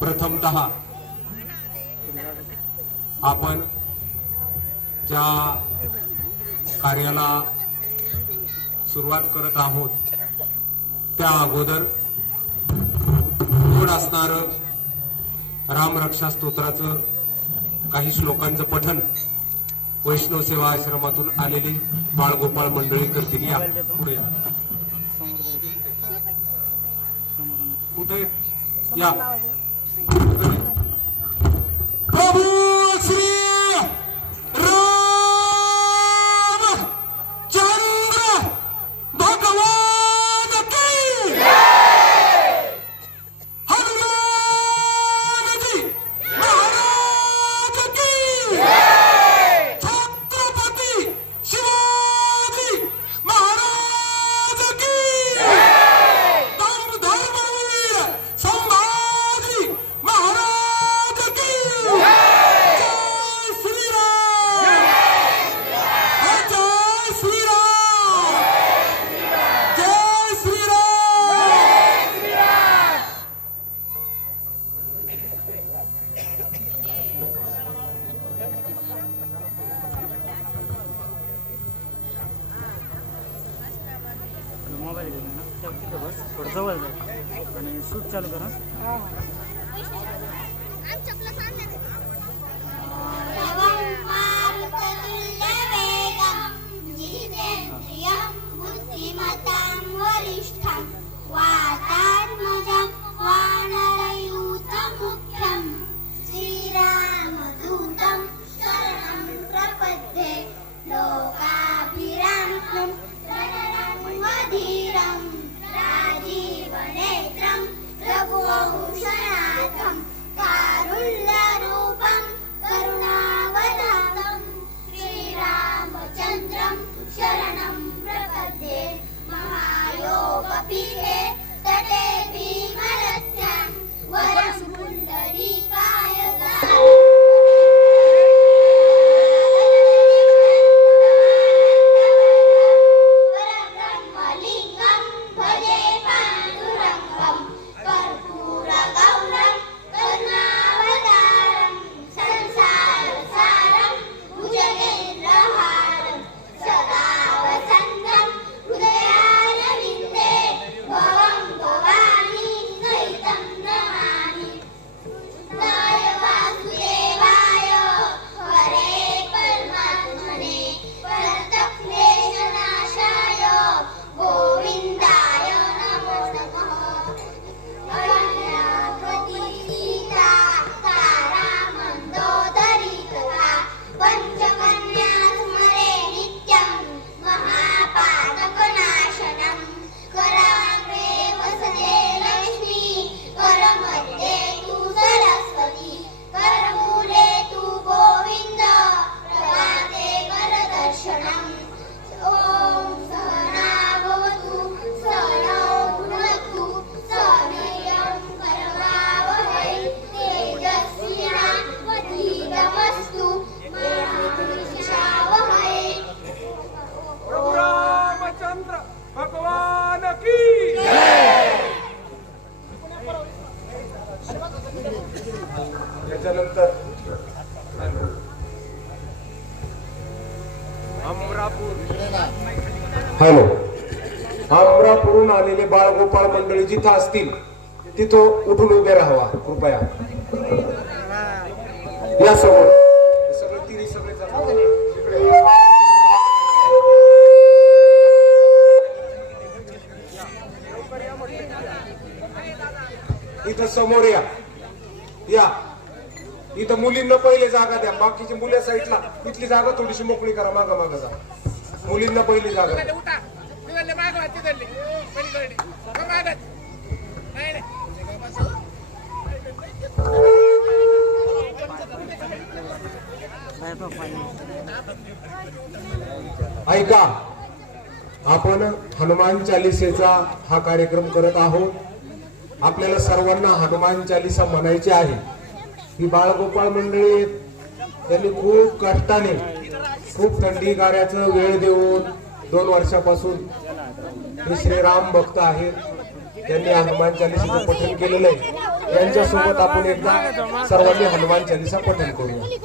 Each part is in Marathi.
प्रथमतः आपण ज्या कार्याला सुरुवात करत आहोत त्या अगोदर गोड असणार रामरक्षा स्तोत्राचं काही श्लोकांचं पठण वैष्णव सेवा आश्रमातून आलेली बाळगोपाळ मंडळी करतील। या पुढे या, कुठे या। प्रभू श्री चालू करा। हॅलो, अमरापूरून आलेले बाळगोपाळ मंडळी जिथं असतील तिथं उठून उभे राहावा कृपया। या समोर सगळे तिन्ही सगळे इथं समोर या। या इथं मुलींना पहिले जागा द्या, बाकीची मुले साईडला, इथली जागा थोडीशी मोकळी करा, मागा मागा जा, मुलींना पहिली जागा। ऐका, आपण हनुमान चालीसेचा हा कार्यक्रम करत आहोत। आपल्याला सर्वांना हनुमान चालीसा म्हणायची आहे। ही बाळगोपाळ मंडळी त्यांनी खूप कष्टाने खूप थंडी गाऱ्याचं वेळ देऊन 2 वर्षापासून हे श्रीराम भक्त आहेत, त्यांनी हनुमान चालीसेचं पठण केलेलं आहे। यांच्यासोबत आपण एकदा सर्वांनी हनुमान चालीसा पठण करूया.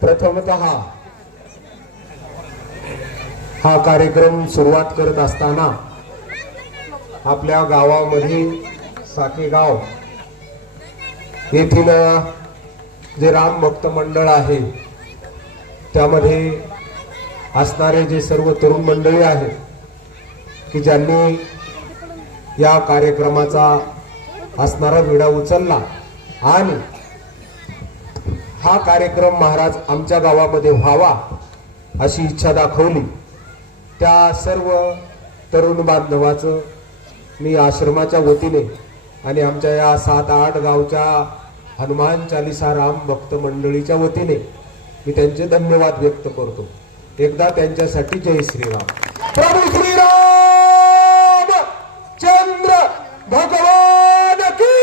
प्रथमतः हा कार्यक्रम सुरुवात करत असताना आपल्या गावामध्ये साकेगाव येथील जे राम भक्त मंडळ आहे त्यामध्ये असणारे जे सर्व तरुण मंडळी आहेत की ज्यांनी या कार्यक्रमाचा असणारा विडा उचलला आणि हा कार्यक्रम महाराज आमच्या गावामध्ये व्हावा अशी इच्छा दाखवली, त्या सर्व तरुण बांधवाचं मी आश्रमाच्या वतीने आणि आमच्या या 7-8 गावच्या हनुमान चालीसा राम भक्त मंडळीच्या वतीने मी त्यांचे धन्यवाद व्यक्त करतो. एकदा त्यांच्यासाठी जय श्रीराम. प्रभू श्रीराम चंद्र भगवान की.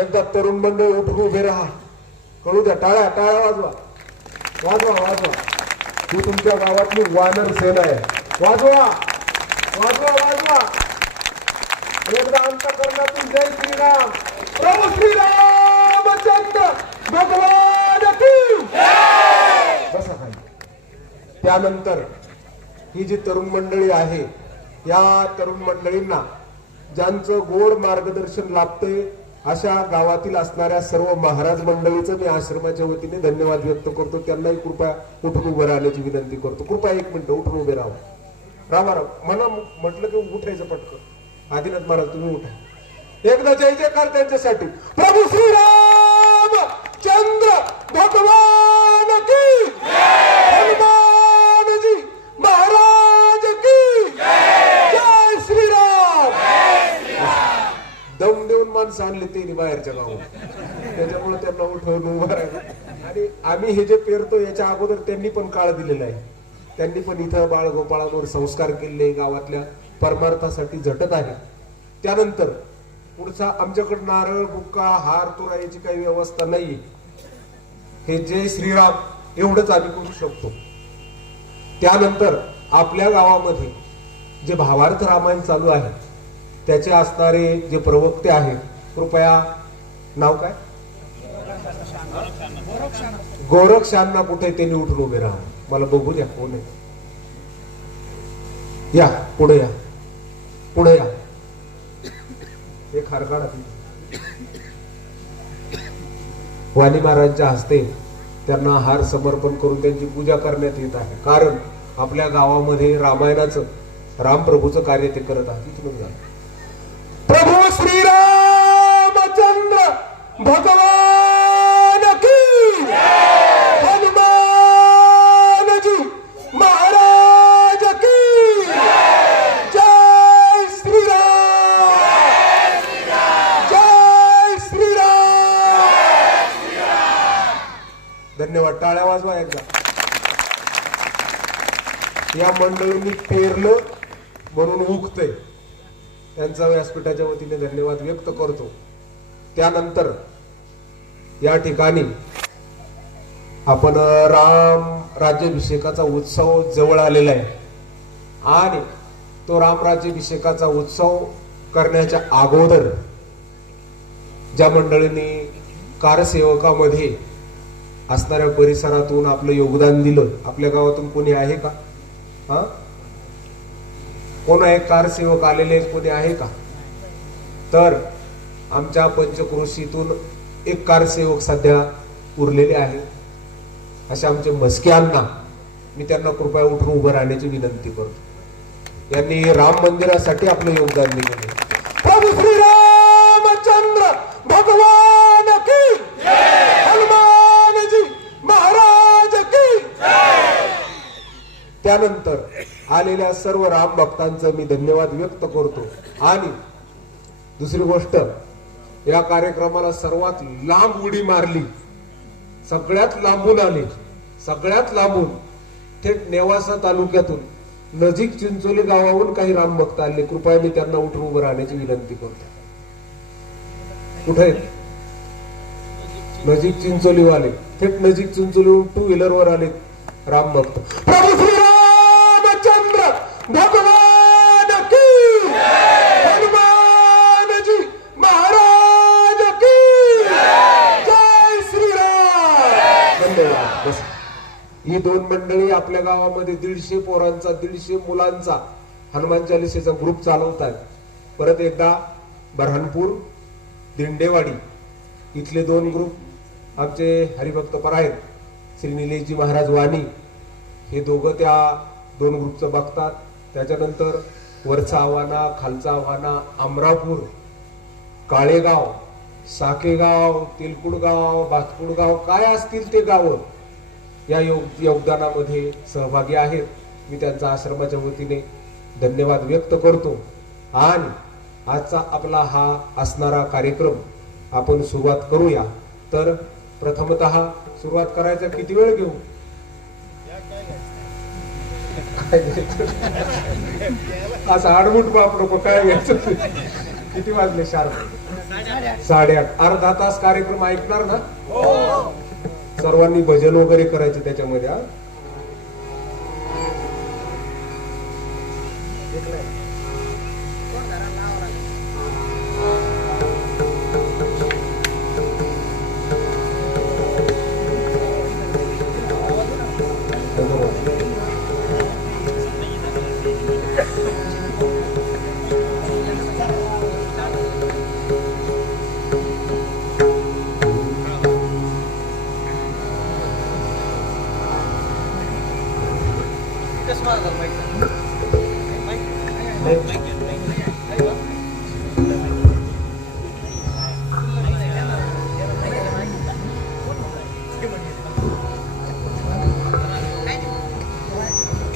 एकदा तरुण मंडळ उठून उभे राहा. कळू द्या, टाळ्या टाळ्या वाजवा वाजवा वाजवा. ही तुमच्या गावातली वानर सेना आहे. वाजवा वाजवा वाजवा. एकदा अंतःकरणातून जय श्रीराम. प्रभू श्रीरामचंद्र भगवान की. बसा खाली. त्यानंतर ही जी तरुण मंडळी आहे, या तरुण मंडळींना ज्यांचं गोड मार्गदर्शन लाभते अशा गावातील असणाऱ्या सर्व महाराज मंडळीचं मी आश्रमाच्या वतीने धन्यवाद व्यक्त करतो. त्यांनाही कृपया उठून उभं राहण्याची विनंती करतो. कृपया 1 मिनिट उठून उभे राहा. रामा मला म्हटलं की उठायचं पटकन. आदिनाथ महाराज तुम्ही उठा. एकदा जय जयकार त्यांच्यासाठी. प्रभू श्रीराम चंद्र भगवान की. हनुमानजी महाराज की. जय श्रीराम. दम देऊन माणसं आणले ते बाहेरच्या गावात, त्याच्यामुळे त्यांना उठवून उभं राहिलं. आणि आम्ही हे जे पेरतो याच्या अगोदर त्यांनी पण काळ दिलेला आहे. त्यांनी पण इथं बाळगोपाळांवर संस्कार केले, गावातल्या परमार्थासाठी झटत आहे. त्यानंतर पुढचा आमच्याकडे नारळ बुक्का हार तुरा याची काही व्यवस्था नाही. हे जय श्रीराम एवढंच आम्ही करू शकतो. त्यानंतर आपल्या गावामध्ये जे भावार्थ रामायण चालू आहे त्याचे असणारे जे प्रवक्ते आहेत, कृपया नाव काय? गोरक्षांना कुठे त्यांनी उठून उभे राहा. मला बघू द्या कोण आहे. या पुढे या पुढे या. एक हार काढा. वाणी महाराजांच्या हस्ते त्यांना हार समर्पण करून त्यांची पूजा करण्यात येत आहे. कारण आपल्या गावामध्ये रामायणाचं रामप्रभूचं कार्य ते करत आहेत. प्रभू श्रीरामचंद्र भगवान की. हनुमानजी महाराज की. जय श्रीराम. जय श्रीराम. धन्यवाद. टाळ्या वाजवा एकदा. या मंडळींनी पेरलं म्हणून उगतंय. त्यांचा व्यासपीठाच्या वतीने धन्यवाद व्यक्त करतो. त्यानंतर या ठिकाणी आपण राम राज्याभिषेकाचा उत्सव जवळ आलेला आहे आणि तो राम राज्याभिषेकाचा उत्सव करण्याच्या अगोदर ज्या मंडळींनी कारसेवकामध्ये असणाऱ्या परिसरातून आपलं योगदान दिलं, आपल्या गावातून कोणी आहे का? कोण आहे? कारसेवक आलेले कोणी आहे का? तर आमच्या पंचक्रोशीतून एक कारसेवक सध्या उरलेले आहे. अशा आमचे मस्क्यांना मी त्यांना कृपया उठून उभं राहण्याची विनंती करतो. यांनी राम मंदिरासाठी आपलं योगदान दिलेले. प्रभू श्रीरामचंद्र भगवान की. हनुमानजी महाराज की. त्यानंतर आलेल्या सर्व राम भक्तांचं मी धन्यवाद व्यक्त करतो. आणि दुसरी गोष्ट, या कार्यक्रमाला सर्वात लांब उडी मारली, सगळ्यात लांबून आले, सगळ्यात लांबून थेट नेवासा तालुक्यातून नजीक चिंचोली गावाहून काही राम भक्त आले. कृपया मी त्यांना उठून उभं राहण्याची विनंती करतो. कुठे? नजीक चिंचोली वाले, थेट नजीक चिंचोलीहून 2 व्हीलरवर आले राम भक्त. प्रभू श्रीरामचंद्र भगवान की. हनुमानजी महाराज की. जय श्रीराम. धन्यवाद. बस. ही 2 मंडळी आपल्या गावामध्ये 150 पोरांचा 150 मुलांचा हनुमान चालीसेचा ग्रुप चालवतात. परत एकदा बऱ्हाणपूर दिंडेवाडी इथले 2 ग्रुप आमचे हरिभक्त पर आहेत. श्री निलेशजी महाराज वाणी हे दोघं त्या 2 ग्रुपचं बघतात. त्याच्यानंतर वरचा आव्हाना, खालचा आव्हाना, अमरापूर, काळेगाव, साकेगाव, तिलकुडगाव, भातकुडगाव काय असतील ते गावं या योगदानामध्ये सहभागी आहेत. मी त्यांचा आश्रमाच्या वतीने धन्यवाद व्यक्त करतो. आणि आजचा आपला हा असणारा कार्यक्रम आपण सुरुवात करूया. तर प्रथमतः सुरुवात करायचा किती वेळ घेऊ? असं आडमुठ बाप नको, काय घ्यायचं? किती वाजले? शार्प 8:30. अर्धा तास कार्यक्रम ऐकणार ना? सर्वांनी भजन वगैरे करायचे त्याच्यामध्ये.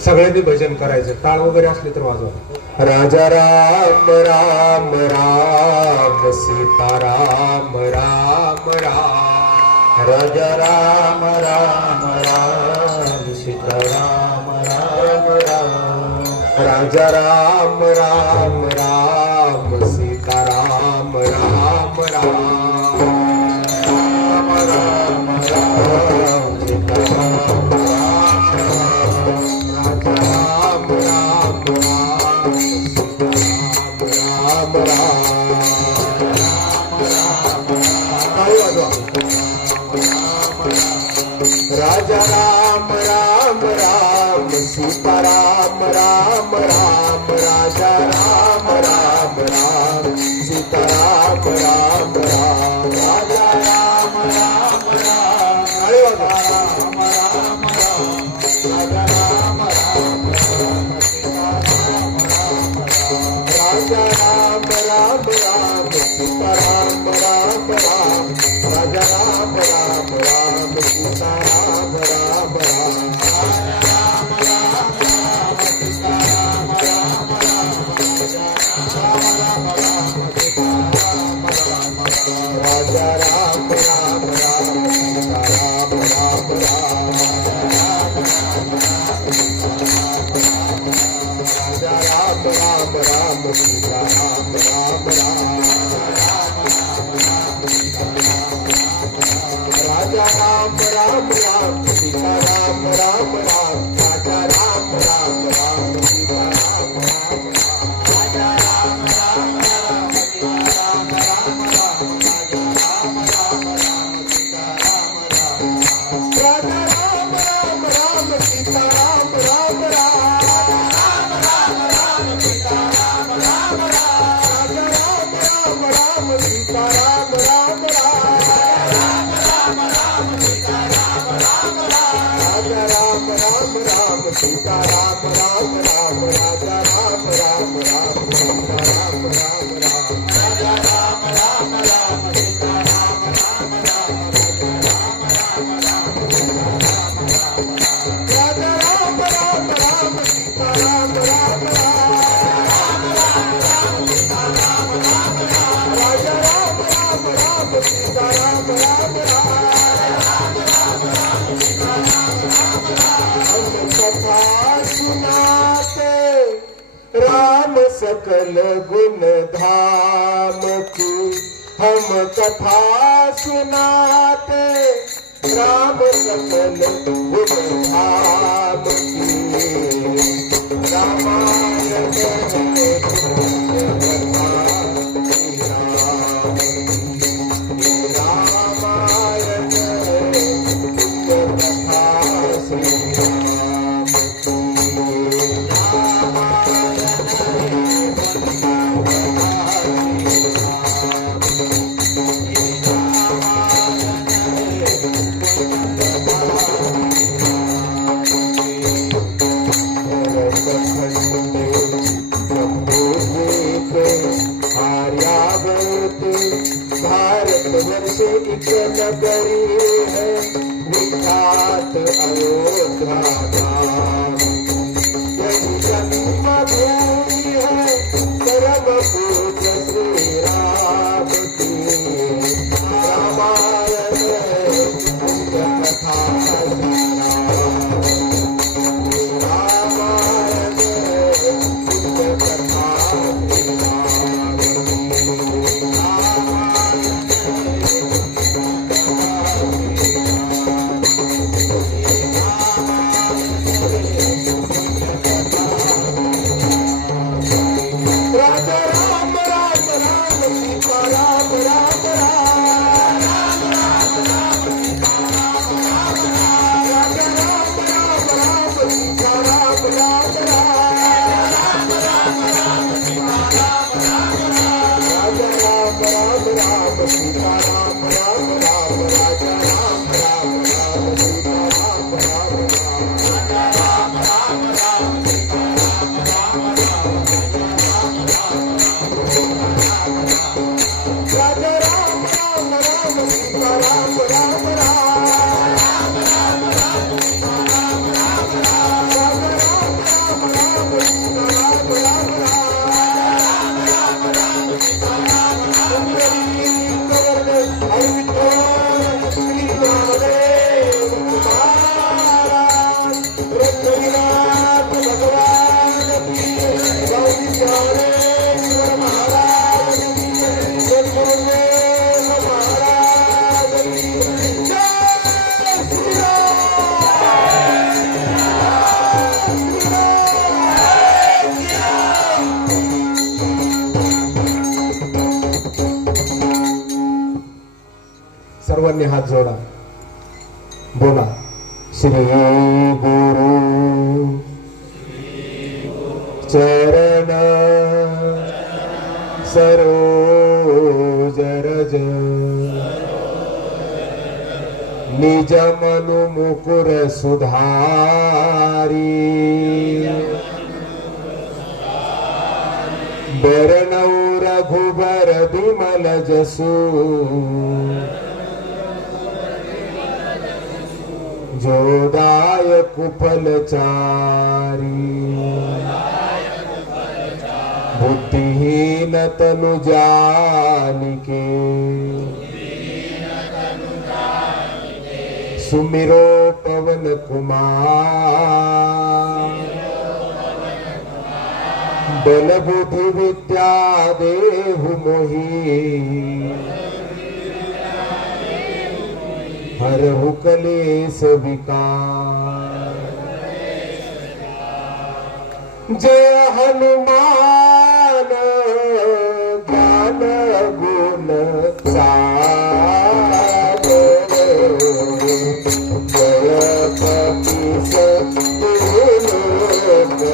सगळ्यांनी भजन करायचं. टाळ वगैरे असले तर वाजवा. राजा राम राम राम सीताराम राम राम. राजा राम राम राम सीताराम राम राम. राजा राम राम राम सीताराम राम राम. राम राम सीताराम राजा राम राम राम सीताराम राम राम. राजा राम राम राम सीताराम राम राम. राजा राम राम राम राम राम राम. राजा राम राम राम सीताराम राम राम. राजा राम राम राम सीताराम राम राम. राजा राम राम राम सीताराम राम राम. राजा राम राम राम सीताराम राम राम. राजा राम राम राम सीताराम राम राम. राजा राम राम राम सीताराम राम राम. राजा राम राम राम सीताराम राम राम. राजा राम राम राम सीताराम राम राम. राजा राम राम राम सीताराम राम राम. सीताराम राम राम. राजा राम राम राम सीताराम राम राम. राजा राम राम राम सीताराम राम राम. राजा राम राम राम सीताराम राम राम. राजा राम राम राम सीताराम राम राम. राजा राम राम राम सीताराम राम राम. राजा राम राम राम सीताराम राम राम. कथा सुनाते राम सकल गुण धाम की. हम कथा सुनाते राम सकल गुण धाम की. रामायण रामायण कथा श्री राम की. जैसे एक नगरी है विख्यात अयोध्या धाम। यही जन्मभूमि है परम पूज्य श्री राम की। रामायण पुण्य कथा रामायण पुण्य कथा सर्वांनी हात जोडा, बोला श्री गुरु चरण सरोज रज निज मनु मुकुर सुधारी। बरनौ रघुबर बिमल जसु जोदायक फलचारी। बुद्धिहीन तनु जानिके सुमिरो पवन कुमार। बल बुद्धि विद्या देहु मोहि हरहु कलेश विकार। जय हनुमान ज्ञान गुण सागर। जय कपीस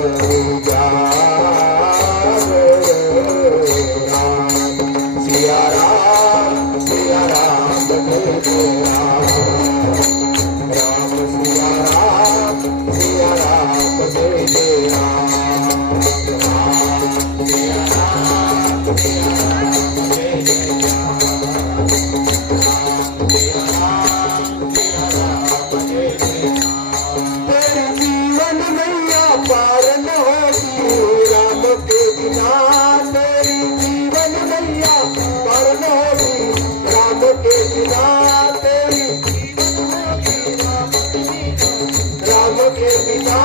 सिया राम जय जय राम सिया राम जय जय राम सिया राम जय जय तेरे जीवन नैया पार न होगी राम के बिना। तेरी जीवन नैया पार न होगी राम के बिना। तेरी राम के बिना।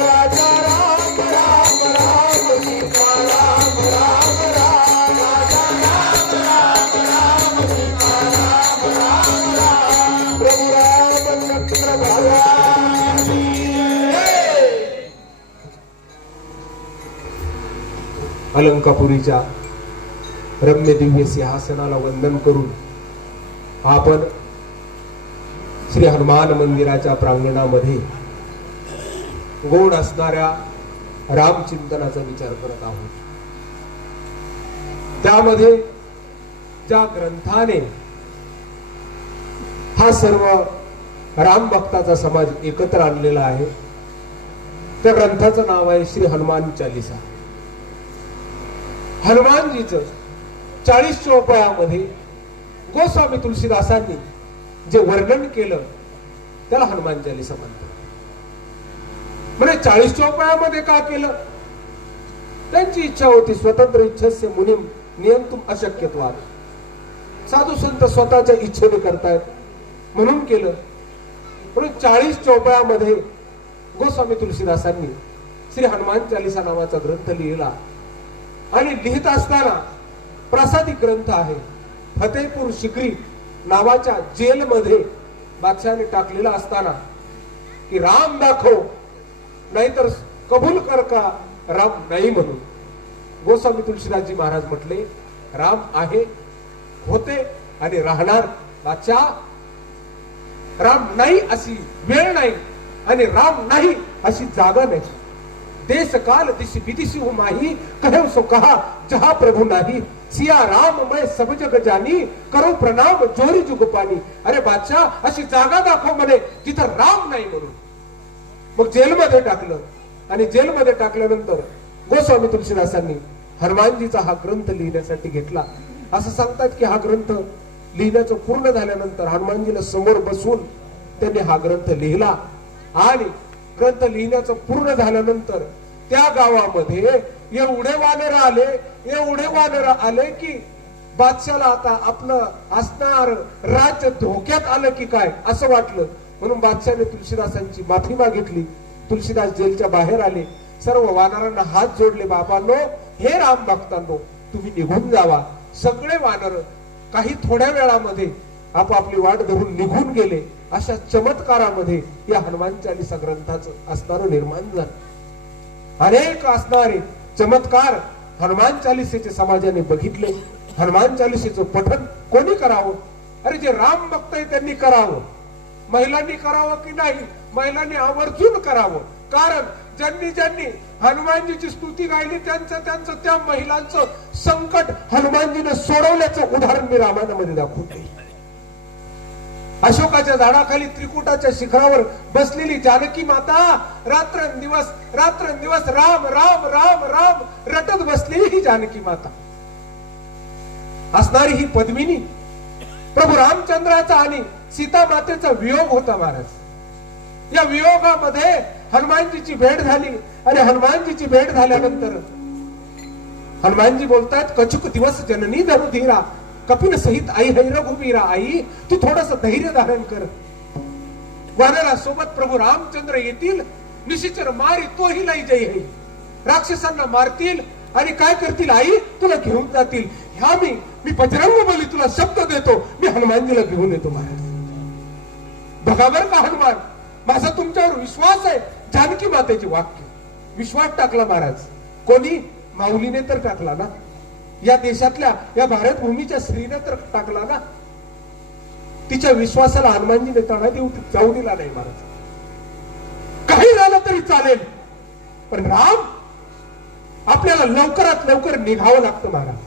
राजा राम राम राम सीता राम राम राम। राजा राम राम राम सीता राम राम राम। प्रभु राम चक्र भगवान की जय। अलंकापुरीच्या रम्य दिव्य सिंहासनाला वंदन करून आपण श्री हनुमान मंदिराच्या प्रांगणामध्ये गोड असणाऱ्या रामचिंतनाचा विचार करत आहोत। त्यामध्ये ज्या ग्रंथाने हा सर्व राम भक्ताचा समाज एकत्र आणलेला आहे त्या ग्रंथाचं नाव आहे श्री हनुमान चालीसा। हनुमानजीचं 40 चौपयामध्ये गोस्वामी तुलसीदासांनी जे वर्णन केलं त्याला हनुमान चालीसा म्हणतात. म्हणजे 40 चौपायामध्ये का केलं? त्यांची इच्छा होती. स्वतंत्र इच्छस्य मुनीम नियंतुम अशक्यत्वात्. साधू संत स्वतःच्या इच्छेने करतायत म्हणून केलं. म्हणून 40 चौपायामध्ये गोस्वामी तुलसीदासांनी श्री हनुमान चालीसा नावाचा ग्रंथ लिहिला. आणि लिहित असताना प्रसादी ग्रंथ आहे. फतेपूर सिक्री नावाच्या जेलमध्ये बादशाहाने टाकलेला असताना की राम दाखव नाहीतर कबूल कर का राम नाही म्हणून गोस्वामी तुलसीदासजी महाराज म्हटले राम आहे, होते आणि राहणार. बादशाह, राम नाही अशी वेळ नाही आणि राम नाही अशी जागा नाही. देश काल दिशी विदिशी हूं माही, कहो सो कहा जहां प्रभु नाही. सिया राम मैं सब जग जानी, करो प्रणाम जोरी जुग पानी. अरे बादशाह, अशी जागा दाखव म्हणे जिथं राम नाही म्हणून. मग जेलमध्ये टाकलं आणि जेलमध्ये टाकल्यानंतर गोस्वामी तुलसीदासांनी हनुमानजीचा हा ग्रंथ लिहिण्यासाठी घेतला. असं सांगतात की हा ग्रंथ लिहिण्याचं पूर्ण झाल्यानंतर हनुमानजीला समोर बसून त्यांनी हा ग्रंथ लिहिला. आणि ग्रंथ लिहिण्याचं पूर्ण झाल्यानंतर त्या गावामध्ये एवढे वानर आले की बादशाला आता आपलं असणार राज्य धोक्यात आलं की काय असं वाटलं. म्हणून बादशाने तुलसीदासांची माफी मागितली. तुलसीदास जेलच्या बाहेर आले. सर्व वानरांना हात जोडले. बाबांनो, हे राम भक्तांनो, तुम्ही निघून जावा. सगळे वानर काही थोड्या वेळामध्ये आपापली वाट धरून निघून गेले. अशा चमत्कारामध्ये या हनुमान चालीसा ग्रंथाचं असणारं निर्माण झालं. अनेक असणारे चमत्कार हनुमान चालीसेचे समाजाने बघितले. हनुमान चालीसेचं पठण कोणी करावं? अरे जे राम भक्त आहे त्यांनी करावं. महिलांनी करावं की नाही? महिलांनी आवर्जून करावं. कारण ज्यांनी ज्यांनी हनुमानजीची स्तुती गायली त्यांचं त्या महिलांचं संकट हनुमानजीने सोडवल्याचं उदाहरण मी रामायणामध्ये दाखवते. अशोकाच्या झाडाखाली त्रिकुटाच्या शिखरावर बसलेली जानकी माता रात्रंदिवस राम राम राम राम रटत बसलेली ही जानकी माता असणारी ही पद्मिनी प्रभू रामचंद्राचा आणि सीता मातेचा वियोग होता महाराज. या वियोगामध्ये हनुमानजीची भेट झाली. आणि हनुमानजीची भेट झाल्यानंतर हनुमानजी बोलतात, कछुक दिवस जननी धनु धीरा, कपिल सहित आई है रघुवीरा. आई, तू थोडस धैर्य धारण कर. वानरा सोबत प्रभू रामचंद्र येतील. निशिचर मारी तोही नाही जय है. राक्षसांना मारतील आणि काय करतील? आई, तुला घेऊन जातील. ह्या मी बजरंग बली तुला शब्द देतो, मी हनुमानजीला घेऊन येतो. महाराज बघा बर का हनुमान, माझा तुमच्यावर विश्वास आहे. जानकी मातेची वाक्य विश्वास टाकला महाराज. कोणी? माऊलीने तर टाकला ना. या देशातल्या या भारत भूमीच्या स्त्रीने तर टाकला ना. तिच्या विश्वासाला हनुमानजीने तडा जाऊ दिला नाही महाराज. काही झालं तरी चालेल, पण राम आपल्याला लवकरात लवकर निघावं लागतं महाराज.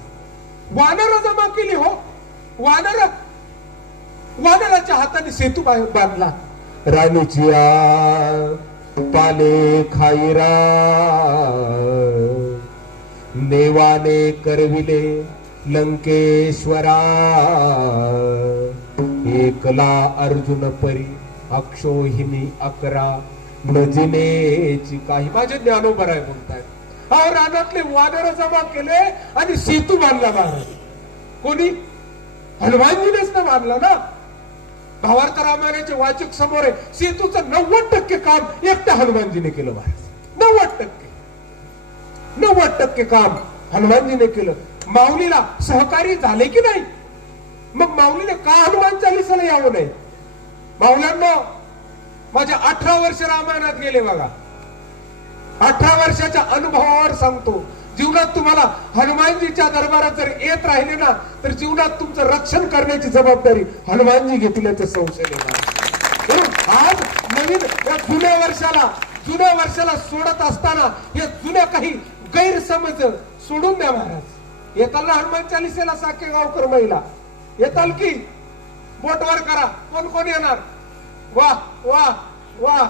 वानर जमा केली हो. वानराच्या हाताने सेतू बांधला. राणीचिया पाले खाईरा नेवाने करविले लंकेश्वरा. एकला अर्जुन परी अक्षोहिमी अकरा नजिनेची काही. माझे ज्ञानोबर आहे बोलतायत. हा रानातले वानर जमा केले आणि सेतू बांधला महाराज. कोणी? हनुमानजीनेच तर बांधला ना. भावार्थ रामायणाचे वाचक समोर आहे. सेतूचं 90% काम एकट्या हनुमानजीने केलं महाराज. 90% काम हनुमानजीने केलं. माऊलीला सहकारी झाले की नाही? मग माऊलीने का हनुमान चालीसाला यावं नाही? माऊल्यांना माझ्या 18 वर्ष रामायणात गेले बघा. 18 वर्षाच्या अनुभवावर सांगतो. जीवनात तुम्हाला हनुमानजीच्या दरबारात जर येत राहिले ना तर जीवनात तुमचं रक्षण करण्याची जबाबदारी हनुमानजी घेतील याचा संशय नाही. म्हणून आज नवीन या जुन्या वर्षाला सोडत असताना या जुन्या काही गैरसमज सोडून द्या महाराज. येताल ना हनुमान चालीसेला साखे गावकर महिला? येताल की? बोटवर करा. कोण कोण येणार? वा वा वा.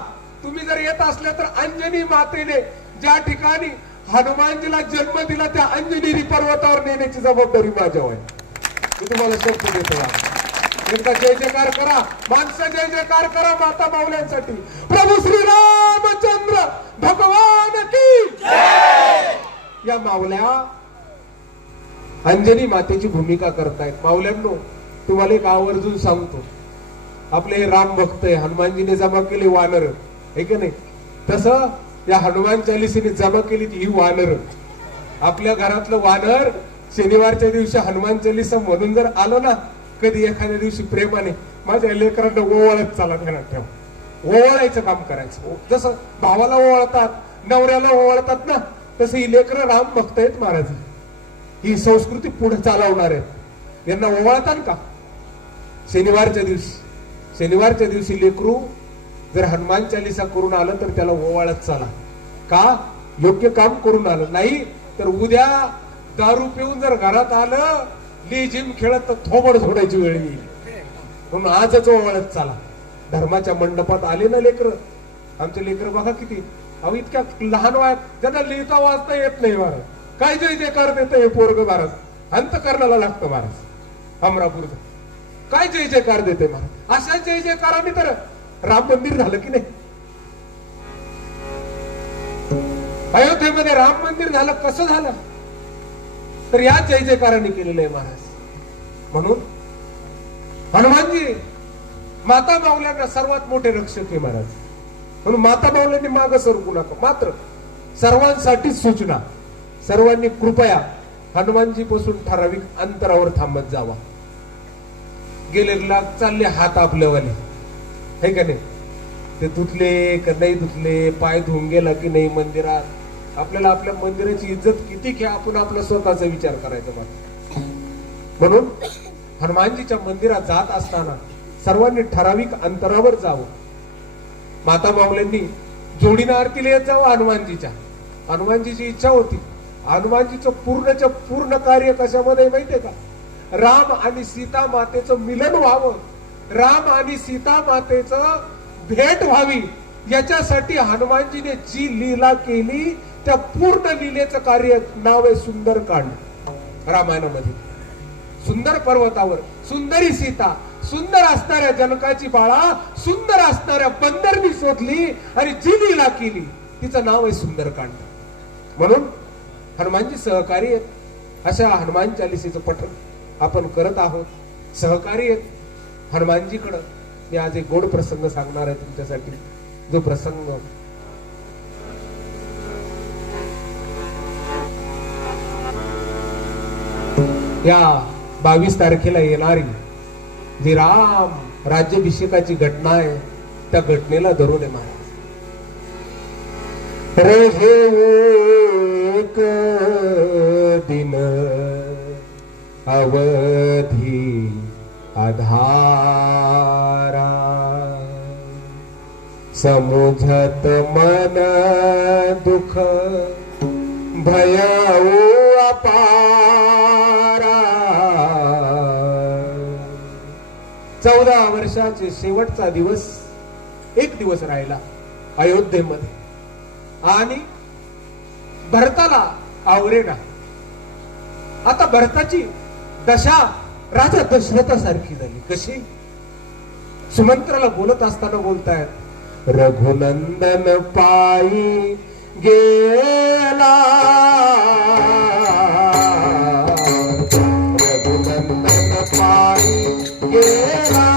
तुम्ही जर येत असले तर अंजनी मातेने ज्या ठिकाणी हनुमानजीला जन्म दिला त्या अंजनेरी पर्वतावर नेण्याची जबाबदारी माझ्यावर आहे. मी तुम्हाला शब्द देतो. एकदा जय जयकार करा, माणसं जय जयकार करा माता माऊल्यांसाठी. प्रभू श्री रामचंद्र भगवान की जय. या माऊल्या अंजनी मातेची भूमिका करतायत. माऊल्यांनो, तुम्हाला एक आवर्जून सांगतो, आपले हे राम भक्त आहे, हनुमानजीने जमा केले वानर, हे की नाही? तसं या हनुमान चालीसेने जमा केली ही वानर. आपल्या घरातलं वानर शनिवारच्या दिवशी हनुमान चालीसा म्हणून जर आलो ना, कधी एखाद्या दिवशी प्रेमाने, माझ्या लेकरांना ओवाळत चाला, ध्यानात ठेवा. ओवाळायचं काम करायचं. जसं भावाला ओवाळतात, नवऱ्याला ओवाळतात ना, तसं ही लेकरं राम भक्त आहेत महाराज. ही संस्कृती पुढे चालवणार आहेत. यांना ओवाळतात का? शनिवारच्या दिवशी लेकरू जर हनुमान चालीसा करून आलं तर त्याला ओवाळत चाला. का? योग्य काम करून आलं. नाही तर उद्या दारू पिऊन जर घरात आलं, लेझिम खेळत तर थोबड सोडायची वेळ येईल. म्हणून आजच ओवाळत चाला. धर्माच्या मंडपात आले ना लेकर, आमचे लेकर बघा किती, अहो इतक्या लहान वयात त्यांना लिहिता वाचता येत नाही महाराज. काय जय जयकार देत हे पोरग महाराज, अंतकरणाला लागतं महाराज. अमरापूरचं काय जय जयकार देते महाराज. अशा जय जयकाराने तर राम मंदिर झालं की नाही? अयोध्येमध्ये राम मंदिर झालं. कसं झालं? तर या जय जयकाराने केलेलं आहे महाराज. म्हणून हनुमानजी माता माऊल्यांना सर्वात मोठे रक्षक आहे महाराज. म्हणून माता माऊल्यांनी मागं सरकू नका. मात्र सर्वांसाठीच सूचना, सर्वांनी कृपया हनुमानजी पासून ठराविक अंतरावर थांबत जावा. गेलेला चालले हात आपल्यावाले, हे का नाही? ते धुतले का नाही धुतले, पाय धुवून गेला की नाही मंदिरात. आपल्याला आपल्या मंदिराची इज्जत किती घ्या, आपण आपला स्वतःचा विचार करायचा. म्हणून हनुमानजीच्या मंदिरात जात असताना सर्वांनी ठराविक अंतरावर जावं. माता माऊल्यांनी जोडीनं आरतीला येत जावं हनुमानजीच्या. हनुमानजीची इच्छा होती. हनुमानजीचं पूर्णच्या पूर्ण कार्य कशामध्ये माहितीये का? राम आणि सीता मातेचं मिलन व्हावं, राम आणि सीता मातेचं भेट व्हावी, याच्यासाठी हनुमानजीने जी लीला केली त्या पूर्ण लीलेचं कार्य नाव आहे सुंदरकांड. रामायणामध्ये सुंदर पर्वतावर सुंदरी सीता, सुंदर असणाऱ्या जनकाची बाळा, सुंदर असणाऱ्या बंदरनी शोधली आणि जी लीला केली तिचं नाव आहे सुंदरकांड. म्हणून हनुमानजी सहकारी आहेत. अशा हनुमान चालीसेचं पठण आपण करत आहोत. सहकारी आहेत हनुमानजीकडं. मी आज एक गोड प्रसंग सांगणार आहे तुमच्यासाठी. जो प्रसंग या 22 तारखेला येणारी जी राम राज्याभिषेकाची घटना आहे, त्या घटनेला धरून आहे महाराज. एक दिन अवधी आधारा, समुझत मन दुख भयाऊ अपारा. 14 वर्षाचे शेवटचा दिवस, एक दिवस राहिला अयोध्येमध्ये. आणि भरताला आवरेना. आता भरताची दशा राजा दशरथासारखी झाली. कशी? सुमंत्राला बोलत असताना बोलतायत, रघुनंदन पायी गेला, रघुनंदन पायी गेला,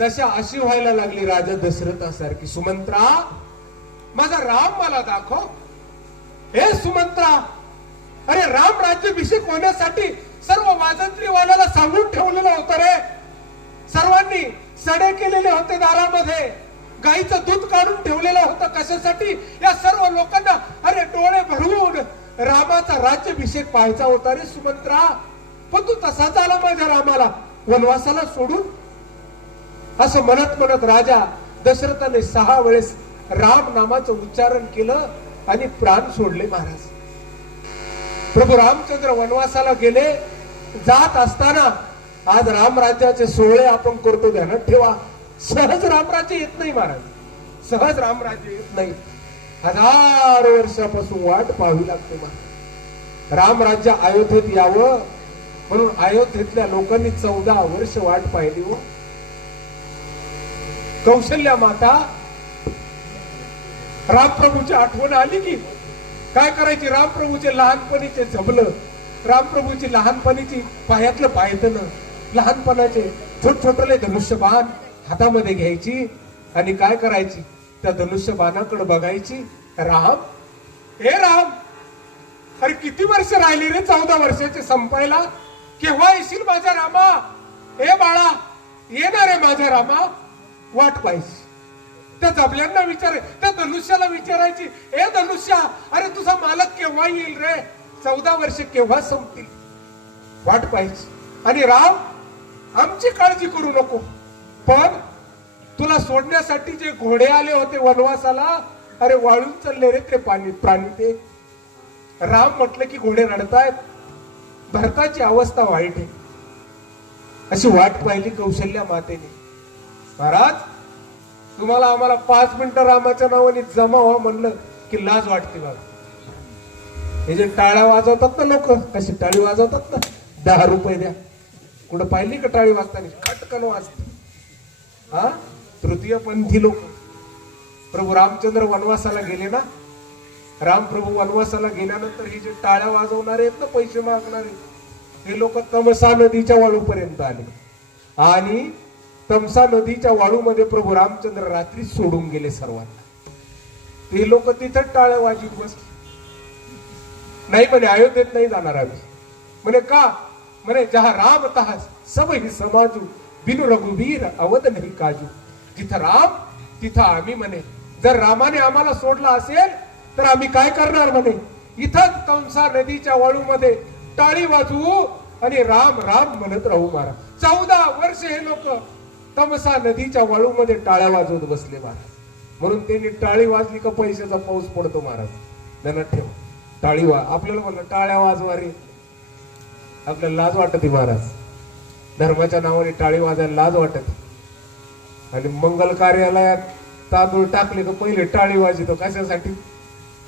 दशा अशी व्हायला लागली राजा दशरथासारखी. सुमंत्रा, माझा राम मला दाखव. हे सुमंत्रा, अरे राम राज्याभिषेक होण्यासाठी सर्व वाजंत्रीवाल्याला सांगून ठेवलेलं होतं रे. सर्वांनी सडे केलेले होते दारामध्ये, गाईचं दूध काढून ठेवलेलं होतं कशासाठी? या सर्व लोकांना अरे डोळे भरवून रामाचा राज्याभिषेक पाहायचा होता रे सुमंत्रा. पण तू तसा झाला माझ्या रामाला वनवासाला सोडून. असं म्हणत म्हणत राजा दशरथाने 6 वेळेस राम नामाचं उच्चारण केलं आणि प्राण सोडले महाराज. प्रभू रामचंद्र वनवासाला गेले. जात असताना आज रामराज्याचे सोहळे आपण करतो, ध्यानात ठेवा. सहज रामराज्य येत नाही महाराज, सहज रामराज्य येत नाही. 1000 वर्षापासून वाट पाहावी लागते महाराज. रामराज्य अयोध्येत यावं म्हणून अयोध्येतल्या लोकांनी 14 वर्ष वाट पाहिली. हो कौशल्या माता रामप्रभूची आठवण आली की काय करायची? रामप्रभूचे लहानपणीचे झबलं, रामप्रभूची लहानपणीची पायातलं पायतन, लहानपणाचे छोटे धनुष्यबाण हातामध्ये घ्यायची आणि काय करायची? त्या धनुष्यबाणाकडे बघायची. राम, हे राम, अरे किती वर्ष राहिली रे 14 वर्षाचे संपायला? केव्हा येशील माझ्या रामा? हे बाळा, येणार आहे माझ्या रामा. वाट पाहिजे. त्या जबल्यांना विचार, त्या धनुष्याला विचारायची, हे धनुष्या, अरे तुझा मालक केव्हा येईल रे? 14 वर्ष केव्हा संपतील? वाट पाहिजे. आणि राम, आमची काळजी करू नको, पण तुला सोडण्यासाठी जे घोडे आले होते वनवासाला, अरे वाळून चालले रे ते प्राणी ते. राम म्हटलं की घोडे रडतायत, भरताची अवस्था वाईट आहे. अशी वाट पाहिली कौशल्या मातेने. महाराज, तुम्हाला आम्हाला 5 मिनिटं रामाच्या नावाने जमा व्हा म्हणलं की लाज वाटते बघा. हे जे टाळ्या वाजवतात ना लोक, कशी टाळी वाजवतात ना, 10 रुपये द्या. कुठं पाहिली का टाळी वाजताना? खटकन वाजते. हा, तृतीयपंथी लोक. प्रभू रामचंद्र वनवासाला गेले ना, रामप्रभू वनवासाला गेल्यानंतर हे जे टाळ्या वाजवणारे आहेत ना, पैसे मागणारे, हे लोक तमसा नदीच्या वाळूपर्यंत आले आणि तमसा नदीच्या वाळूमध्ये प्रभू रामचंद्र रात्री सोडून गेले सर्वांना. ते लोक तिथं टाळ्या वाजवीत बसले. नाही म्हणे, अयोध्येत नाही जाणार आम्ही. म्हणे का? म्हणे जहा राम तहा सब ही समाजू, बिनु रघुवीर अवध नाही काजू. जिथं राम तिथं आम्ही म्हणे. जर रामाने आम्हाला सोडला असेल तर आम्ही काय करणार म्हणे? इथंच तमसा नदीच्या वाळूमध्ये टाळी वाजवू आणि राम राम म्हणत राहू महाराज. 14 वर्ष हे लोक तमसा नदीच्या वाळूमध्ये टाळ्या वाजवत बसले महाराज. म्हणून त्यांनी टाळी वाजली का पैशाचा पाऊस पडतो महाराज. ध्यानात ठेवा. टाळी आपल्याला म्हणलं टाळ्या वाजवा रे, आपल्याला लाज वाटते महाराज. धर्माच्या नावाने टाळी वाजायला लाज वाटते. आणि मंगल कार्यालयात तांदूळ टाकले का पहिले टाळी वाजतो. कशासाठी?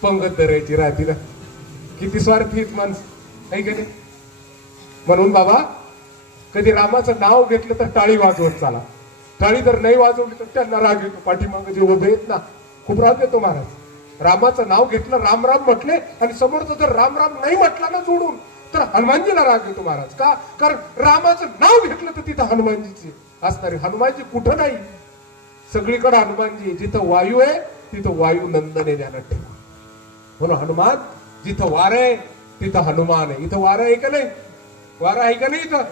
पंगत धरायची राहतील. किती स्वार्थी माणसं आहे का नाही? म्हणून बाबा, कधी रामाचं नाव घेतलं तर टाळी वाजवत चाला. टाळी जर नाही वाजवली तर त्यांना राग येतो. पाठीमागे जे उभे आहेत ना, खूप राग येतो महाराज. रामाचं नाव घेतलं, राम राम म्हटले आणि समोरचं जर राम राम नाही म्हटलं ना जोडून, तर हनुमानजीला राग येतो महाराज. का? कारण रामाचं नाव घेतलं तर तिथं हनुमानजीची असणारे. हनुमानजी कुठं नाही, सगळीकडे हनुमानजी. जिथं वायू आहे तिथं वायू नंदन आहे, ध्यानात ठेवा. म्हणून हनुमान, जिथं वार आहे तिथं हनुमान आहे. इथं वार आहे का नाही? वारा आहे का नाही? इथं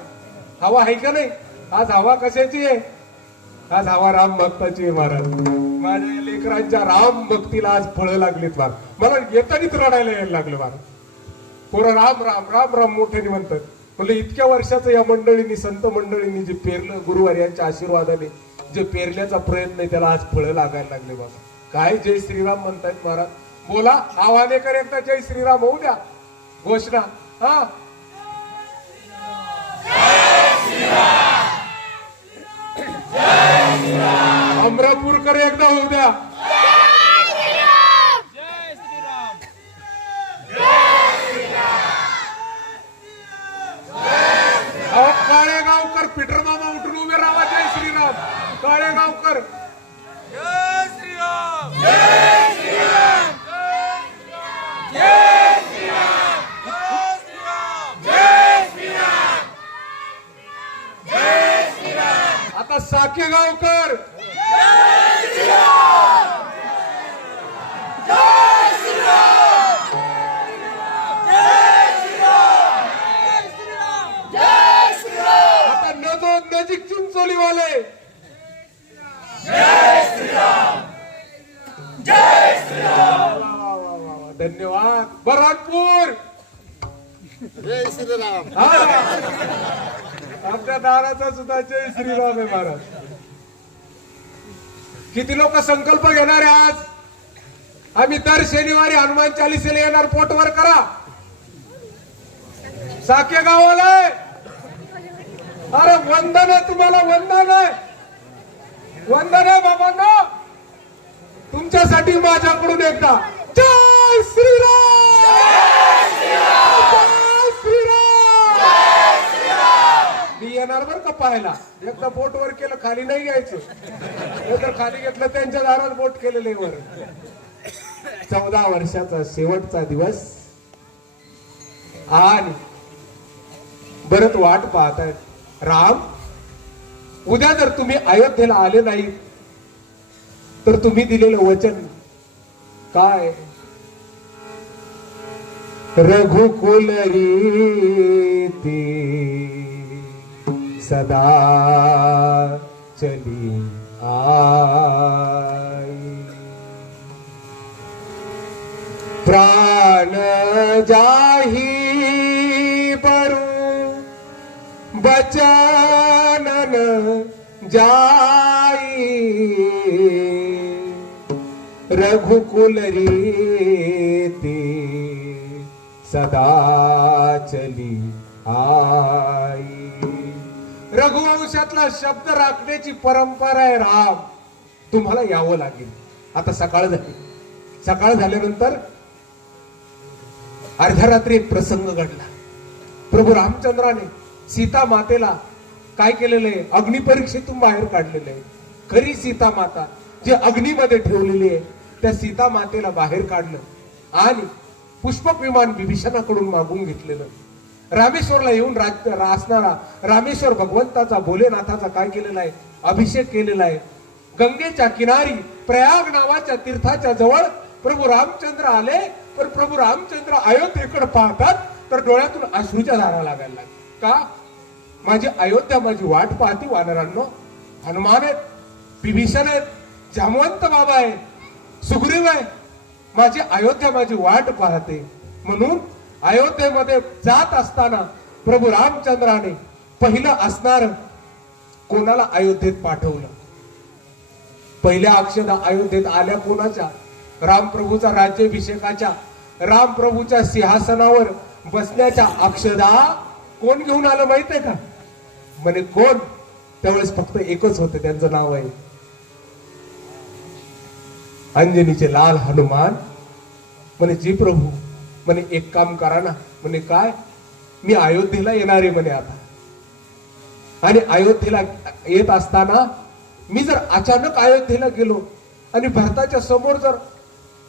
हवा आहे का नाही? आज हवा कशाची आहे? आज हवा राम भक्ताची आहे महाराज. माझ्या लेकरांच्या राम भक्तीला आज फळं लागलीत महाराज. मला येतानीच रडायला यायला लागलं महाराज. पोरं राम राम राम राम मोठ्याने म्हणतात. म्हणजे इतक्या वर्षाचं या मंडळींनी, संत मंडळींनी जे पेरलं, गुरुवार यांच्या आशीर्वादाने जे पेरल्याचा प्रयत्न आहे, त्याला आज फळं लागायला लागले बाबा. काय जय श्रीराम म्हणतायत महाराज. बोला, आव्हाने कर एकदा जय श्रीराम होऊ द्या. घोषणा. हा, अमरापूरकर एकदा होऊ द्या. काळेगावकर, पीटर मामा उठून उभे राहा. जय श्रीराम. काळेगावकर. जय श्रीराम. जय श्रीराम. जय श्रीराम. जय श्रीराम. जय श्रीराम. आता साखेगावकर. जय श्रीराम. जय श्रीराम. जय श्रीराम. जय श्रीराम. आता नजीक चिंचोलीवाले. धन्यवाद. बराकपूर जय श्रीराम. आपल्या दाराचा सुद्धा जय श्रीराम आहे महाराज. किती लोक संकल्प घेणार आहे आज? आम्ही दर शनिवारी हनुमान चालीसेला येणार. पोटवर करा. साखे गावाला आहे. अरे वंदन आहे तुम्हाला, वंदन आहे, वंदन आहे बाबांनो. तुमच्यासाठी माझ्याकडून एकदा जय श्रीराम, जय श्रीराम. मी येणार बरं का पाहायला. एकदा बोट वर केलं, खाली नाही घ्यायचं. एकदा खाली घेतलं त्यांच्या दारात बोट केलेलं वर. 14 वर्षाचा शेवटचा दिवस आणि भरत वाट पाहतायत. राम, उद्या जर तुम्ही अयोध्येला आले नाही तर तुम्ही दिलेलं वचन काय? रघुकुल रीती सदा चली आई, प्राण जाही बरू बचनन जाई, रघुकुल रीती सदा चली आई. रघुवंशातला शब्द राखण्याची परंपरा आहे. राम, तुम्हाला यावं लागेल. आता सकाळ झाली. सकाळ झाल्यानंतर अर्ध्या रात्री एक प्रसंग घडला. प्रभू रामचंद्राने सीता मातेला काय केलेलं आहे? अग्निपरीक्षेतून बाहेर काढलेलं आहे. खरी सीता माता जी अग्नीमध्ये ठेवलेली आहे त्या सीता मातेला बाहेर काढलं आणि पुष्पक विमान विभीषणाकडून मागून घेतलेलं. रामेश्वरला येऊन असणारा रामेश्वर भगवंताचा, भोलेनाथाचा काय केलेला आहे? अभिषेक केलेला आहे. गंगेच्या किनारी प्रयाग नावाच्या तीर्थाच्या जवळ प्रभू रामचंद्र आले. पण प्रभू रामचंद्र अयोध्येकडे पाहतात तर डोळ्यातून अश्रूच्या धारा लागायला लागल्या. का? माझी अयोध्या माझी वाट पाहती. वानरांनो, हनुमान आहेत, विभीषण आहेत, जामवंत बाबा आहे, सुग्रीव आहे. माझी अयोध्या माझी वाट पाहते. म्हणून अयोध्येमध्ये जात असताना प्रभू रामचंद्राने पहिलं असणार कोणाला अयोध्येत पाठवलं? पहिल्या अक्षदा अयोध्येत आल्या कोणाच्या? रामप्रभूचा राज्याभिषेकाच्या, रामप्रभूच्या सिंहासनावर बसण्याच्या अक्षदा कोण घेऊन आलं माहितीये का? म्हणे कोण? त्यावेळेस फक्त एकच होते, त्यांचं नाव आहे अंजनीचे लाल हनुमान. म्हणे जी प्रभू, म्हणे एक काम करा ना. म्हणे काय? मी अयोध्येला येणार आहे म्हणे आता. आणि अयोध्येला येत असताना मी जर अचानक अयोध्येला गेलो आणि भरताच्या समोर जर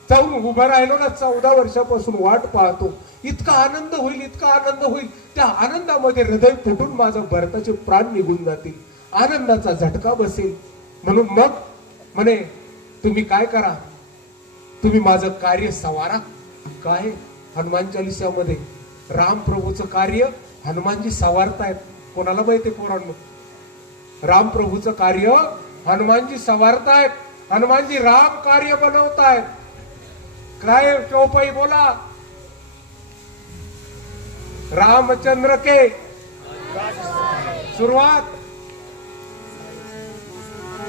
जाऊन उभा राहिलो ना, 14 वर्षापासून वाट पाहतो, इतका आनंद होईल, इतका आनंद होईल. त्या आनंदामध्ये हृदय फुटून माझं भरताचे प्राण निघून जातील, आनंदाचा झटका बसेल. म्हणून मग म्हणे तुम्ही काय करा, तुम्ही माझं कार्य सवारा. काय? हनुमान चालीसामध्ये राम प्रभूचं कार्य हनुमानजी सवारतायत. कोणाला माहिती पोरांनो? राम प्रभूचं कार्य हनुमानजी सवारतायत. हनुमानजी राम कार्य बनवतायत. काय चौपाई बोला? रामचंद्र के सुरुवात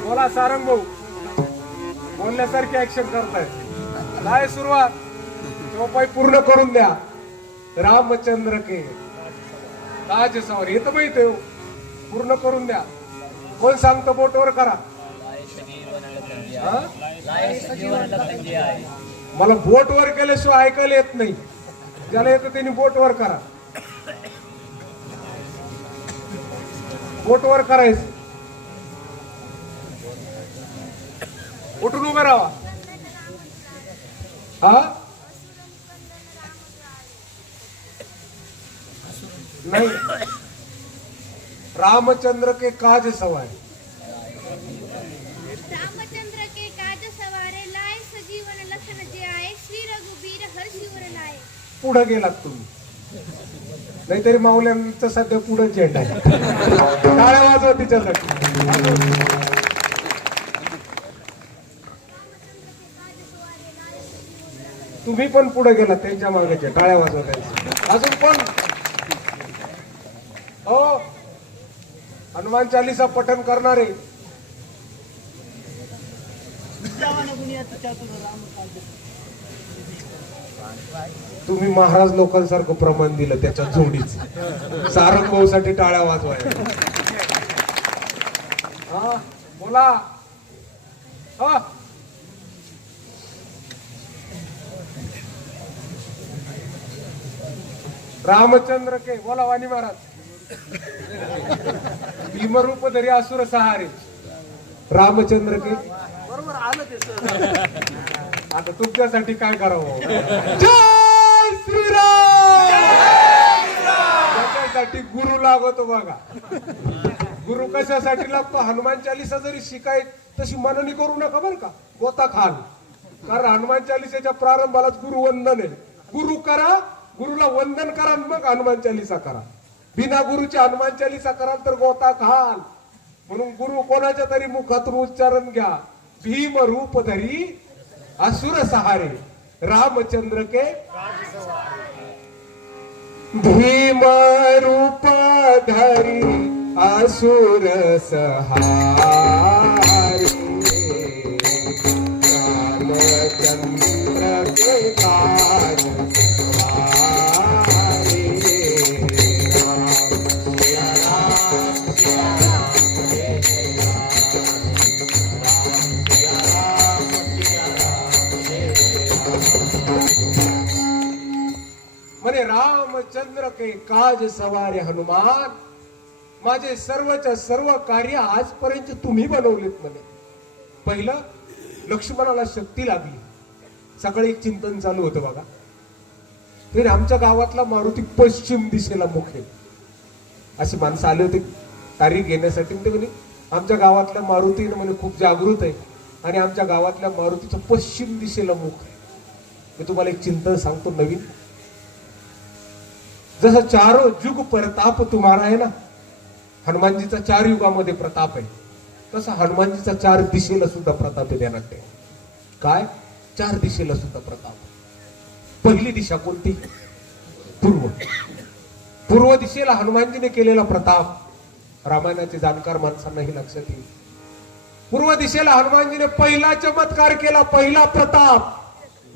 बोला. सारंग भाऊ बोलण्यासारखी ऍक्शन करताय. काय सुरुवात? चौपाई पूर्ण करून द्या. रामचंद्र के काज सवार. हे तर माहिती आहे, पूर्ण करून द्या. कोण सांगतो? बोटवर करा. मला बोटवर केल्याशिवाय ऐकायला येत नाही. ज्याला येतं त्यांनी बोटवर करा. बोटवर करायचं. उठून उभं राहा. हा नहीं, रामचंद्र के काज सवारे. रामचंद्र के काज सवारे लाय सजीवन लखन जे आहे श्री रघुबीर हर्षिवर लाय. पुढे गेलात तुम्ही, नाहीतरी माऊल्यांचं सध्या पुढे झेंडा आहे. टाळ्या वाजवा तिच्यासाठी. तुम्ही पण पुढे गेला त्यांच्या मागे टाळ्या वाजवतायचे. अजून पण हो हनुमान चालीसा पठण करणारे तुम्ही महाराज लोकांसारखं प्रमाण दिलं त्याच्या जोडीच. सारंग भाऊ साठी टाळ्या वाजवायला. हा बोला. हा रामचंद्र के बोला वाणी महाराज. भीमरूप धरी असुर सहारे रामचंद्र के बरोबर आलं ते सर. आता तुमच्यासाठी काय करावं. जय श्रीराम. त्याच्यासाठी गुरु लागतो बघा. गुरु कशासाठी लागतो. हनुमान चालीसा जरी शिकाय तशी मननी करू नका बरं का. गोता खाल. कारण हनुमान चालीसेच्या प्रारंभालाच गुरु वंदन आहे. गुरु करा, गुरुला वंदन करा मग हनुमान चालीसा करा. बिना गुरुची हनुमान चालीसा कराल तर गोता खाल. म्हणून गुरु कोणाच्या तरी मुखातून उच्चारण घ्या. भीम रूप धरी असुर सहारे रामचंद्र के भीम रूप धरी असुर सहारे रामचंद्र के काज म्हणे रामचंद्र के काज सवारे हनुमान. माझे सर्वच्या सर्व कार्य आजपर्यंत तुम्ही बनवलेत म्हणे. पहिलं लक्ष्मणाला शक्ती लागली. सकाळी एक चिंतन चालू होतं बघा. फिर आमच्या गावातला मारुती पश्चिम दिशेला मुख आहे. अशी माणसं आले होते तारीख घेण्यासाठी. ते म्हणे आमच्या गावातल्या मारुती म्हणे खूप जागृत आहे आणि आमच्या गावातल्या मारुतीचं पश्चिम दिशेला मुख आहे. मी तुम्हाला एक चिंतन सांगतो नवीन. जसं चारो युग प्रताप तुम्हारा आहे ना. हनुमानजीचा 4 युगामध्ये प्रताप आहे. तसा हनुमानजीचा 4 दिशेला सुद्धा प्रताप आहे. ध्यानात ठेवा. काय 4 दिशेला सुद्धा प्रताप. पहिली दिशा कोणती. पूर्व. पूर्व दिशेला हनुमानजीने केलेला प्रताप रामायणाचे जाणकार माणसांनाही लक्षात येईल. पूर्व दिशेला हनुमानजीने पहिला चमत्कार केला. पहिला प्रताप.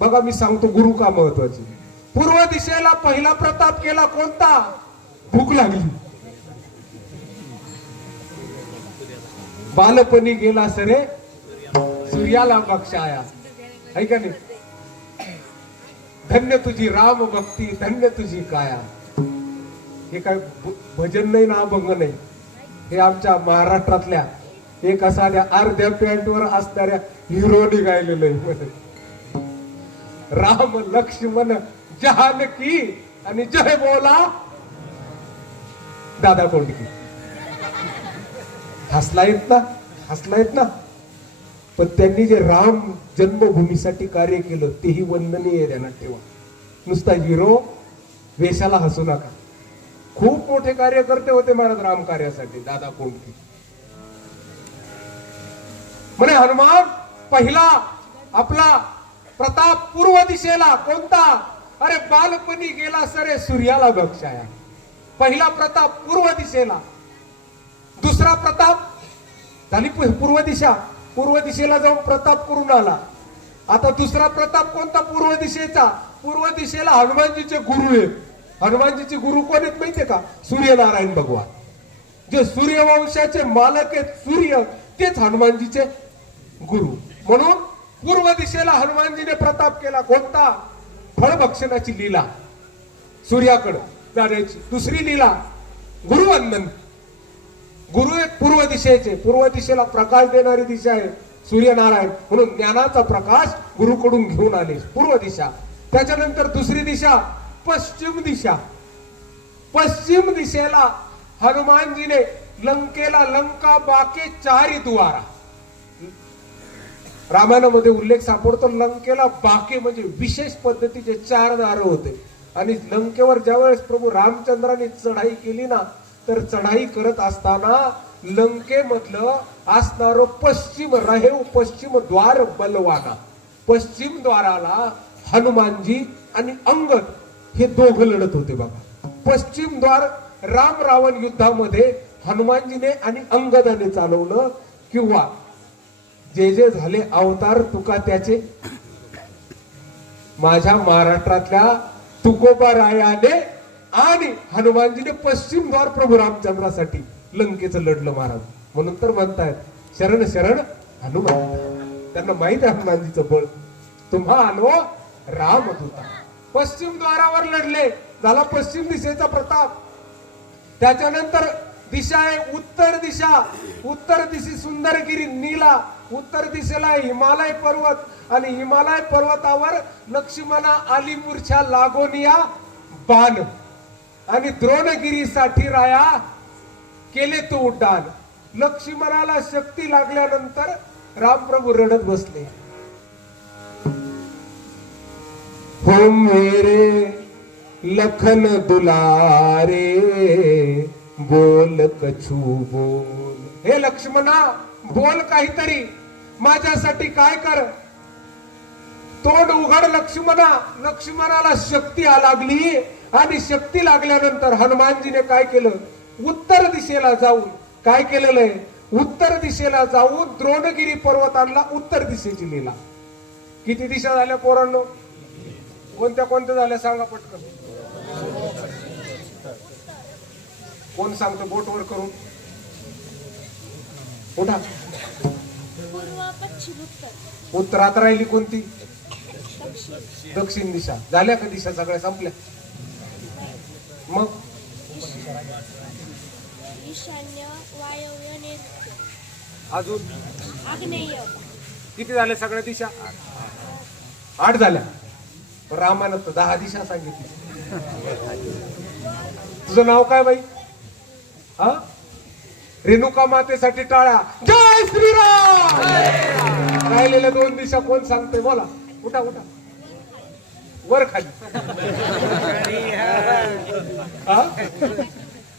बघा मी सांगतो गुरु का महत्वाची. पूर्व दिशेला पहिला प्रताप केला कोणता. भूक लागली. बालपणी गेला सरे सूर्याला बक्षाया. है का नाही. धन्य तुझी राम भक्ती धन्य तुझी काया. हे काय भजन नाही ना अभंग नाही. हे आमच्या महाराष्ट्रातल्या एक असा अर्ध्या पॅन्टवर असणाऱ्या हिरोनी गायलेलं आहे. राम लक्ष्मण जानकी आणि जय बोला दादा कोंडकी. हसला येत ना. हसला येत ना. पण त्यांनी जे राम जन्मभूमीसाठी कार्य केलं तेही वंदनीय. ध्यानात ठेवा. नुसता हिरो वेशाला हसू नका. खूप मोठे कार्यकर्ते होते महाराज राम कार्यासाठी. दादा कोंडकी म्हणे हनुमान पहिला आपला प्रताप पूर्व दिशेला कोणता. अरे बालपणी गेला सरे सूर्याला बक्षाया. पहिला प्रताप पूर्व दिशेला. दुसरा प्रताप झाली पूर्व दिशा. पूर्व दिशेला जाऊन प्रताप करून आला. आता दुसरा प्रताप कोणता पूर्व दिशेचा. पूर्व दिशेला हनुमानजीचे गुरु आहेत. हनुमानजीचे गुरु कोण आहेत माहितीये का. सूर्यनारायण भगवान. जे सूर्यवंशाचे मालक आहेत सूर्य तेच हनुमानजीचे गुरु. म्हणून पूर्व दिशेला हनुमानजीने प्रताप केला कोणता. फळभक्षणाची लीला सूर्याकडे जाण्याची. दुसरी लीला गुरुवंदन. गुरु एक पूर्व दिशेचे. पूर्व दिशेला प्रकाश देणारी दिशा आहे सूर्यनारायण. म्हणून ज्ञानाचा प्रकाश गुरुकडून घेऊन आले पूर्व दिशा. त्याच्यानंतर दुसरी दिशा पश्चिम दिशा. पश्चिम दिशेला हनुमानजीने लंकेला लंका बाके 4 द्वारा. रामायणामध्ये उल्लेख सापडतो लंकेला बाके म्हणजे विशेष पद्धतीचे 4 दार होते. आणि लंकेवर ज्यावेळेस प्रभू रामचंद्राने चढाई केली ना तर चढाई करत असताना लंकेमधलं असणारं पश्चिम रहेव पश्चिम द्वार बलवाना. पश्चिम द्वाराला हनुमानजी आणि अंगद हे दोघं लढत होते बघा. पश्चिम द्वार राम रावण युद्धामध्ये हनुमानजीने आणि अंगदाने चालवलं, किंवा जे जे झाले अवतार तुका त्याचे, माझ्या महाराष्ट्रातल्या तुकोबा रायाने आणि हनुमानजीने पश्चिम द्वार प्रभू रामचंद्रासाठी लंकेचं लढलं महाराज. म्हणून तर म्हणतायत शरण शरण हनुमान. त्यांना माहित आहे हनुमानजीचं बळ. तुम्हा आलो रामदूता. पश्चिम द्वारावर लढले, झाला पश्चिम दिशेचा प्रताप. त्याच्यानंतर दिशा आहे उत्तर दिशा. उत्तर दिशी सुंदरगिरी नीला, उत्तर दिशेला हिमालय पर्वत आणि हिमालय पर्वतावर लक्ष्मणा आली मूर्छा लागोनिया बाण आणि द्रोणगिरीसाठी राया केले तो उड्डाण. लक्ष्मणाला शक्ती लागल्यानंतर रामप्रभू रडत बसले. हो मेरे लखन दुलारे बोल कछू बोल. हे लक्ष्मणा बोल काहीतरी, माझ्यासाठी काय कर. तोंड उघड लक्ष्मणा. लक्ष्मणाला शक्ती लागली आणि शक्ती लागल्यानंतर हनुमानजीने काय केलं, उत्तर दिशेला जाऊन काय केलेलं आहे, उत्तर दिशेला जाऊन द्रोणगिरी पर्वतांना उत्तर दिशेची लीला. किती दिशा झाल्या पोरांनो? कोणत्या कोणत्या झाल्या सांगा पटकन. कोण सांगतो बोटवर करून? उठा. पूर्व पश्चिम उत्तर. उत्तरात राहिली कोणती? दक्षिण दिशा. झाल्या का दिशा सगळ्या संपल्या? मग ईशान्य, वायव्य, नैऋत्य, अजून आग्नेय. किती झाल्या सगळ्या दिशा? 8 झाल्या. रामानं तर 10 दिशा सांगितली. तुझं नाव काय बाई? हा, रेणुका मातेसाठी टाळ्या. जय श्रीराम. राहिलेल्या 2 दिशा कोण सांगते? बोला. उठा उठा. वर खाली. हा?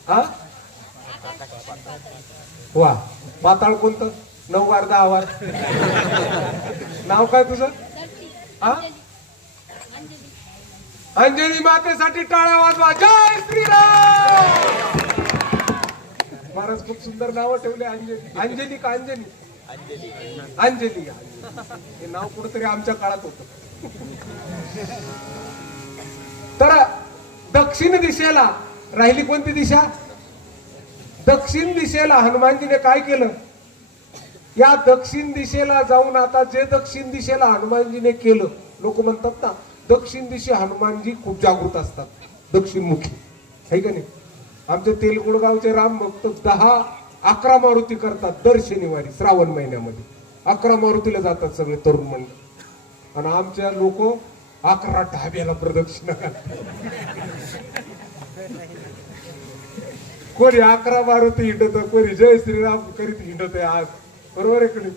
हा? वा. पाताळ कोणतं? 9 वार 10 वार. नाव काय तुझं? हा? अंजनी मातेसाठी टाळ्या वाजवा. जय श्रीराम. महाराज खूप सुंदर नाव ठेवले. अंजली. अंजली का अंजनी? अंजली. हे नाव कुठेतरी आमच्या काळात होत. तर दक्षिण दिशेला राहिली कोणती दिशा? दक्षिण दिशेला हनुमानजीने काय केलं, या दक्षिण दिशेला जाऊन, आता जे दक्षिण दिशेला हनुमानजीने केलं, लोक म्हणतात ना दक्षिण दिशे हनुमानजी खूप जागृत असतात, दक्षिणमुखी आहे का नाही. आमचे तेलगुडगावचे राम भक्त 10-11 मारुती करतात दर शनिवारी श्रावण महिन्यामध्ये. 11 मारुतीला जातात सगळे तरुण मंडळ. आणि आमच्या लोक 11 ढाब्याला प्रदक्षिणा करतात. कोणी 11 मारुती हिंडत, कोणी जय श्रीराम करीत हिंडत आहे आज. बरोबर आहे कडे.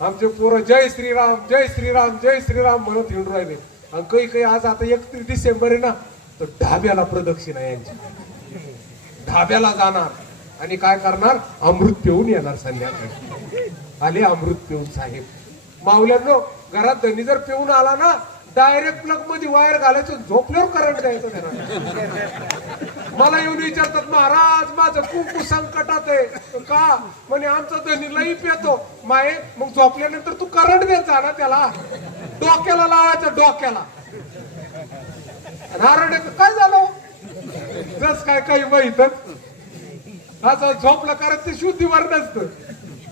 आमचे पोरं जय श्रीराम जय श्रीराम जय श्रीराम म्हणत हिंडू राहिले. आणि काही आज आता 31 डिसेंबर आहे ना, तर ढाब्याला प्रदक्षिणा यांची. ढाब्याला जाणार आणि काय करणार, अमृत पिऊन येणार संध्याकाळी. आले अमृत पिऊन साहेब. मावल्यांनो, घरात धनी जर पिऊन आला ना, डायरेक्ट प्लग मध्ये वायर घालायचं, झोपल्यावर करंट द्यायचं त्यांना. मला येऊन विचारतात, महाराज माझं कुंकू संकटात आहे का? म्हणे आमचा धनी लई पेतो. माये मग झोपल्यानंतर तू करंट देत जा ना त्याला, डोक्याला लावायचं, डोक्याला. नारळ काय झालं जस काय काही माहितच असं झोपलं, कारण ते शुद्धीवर नसतं.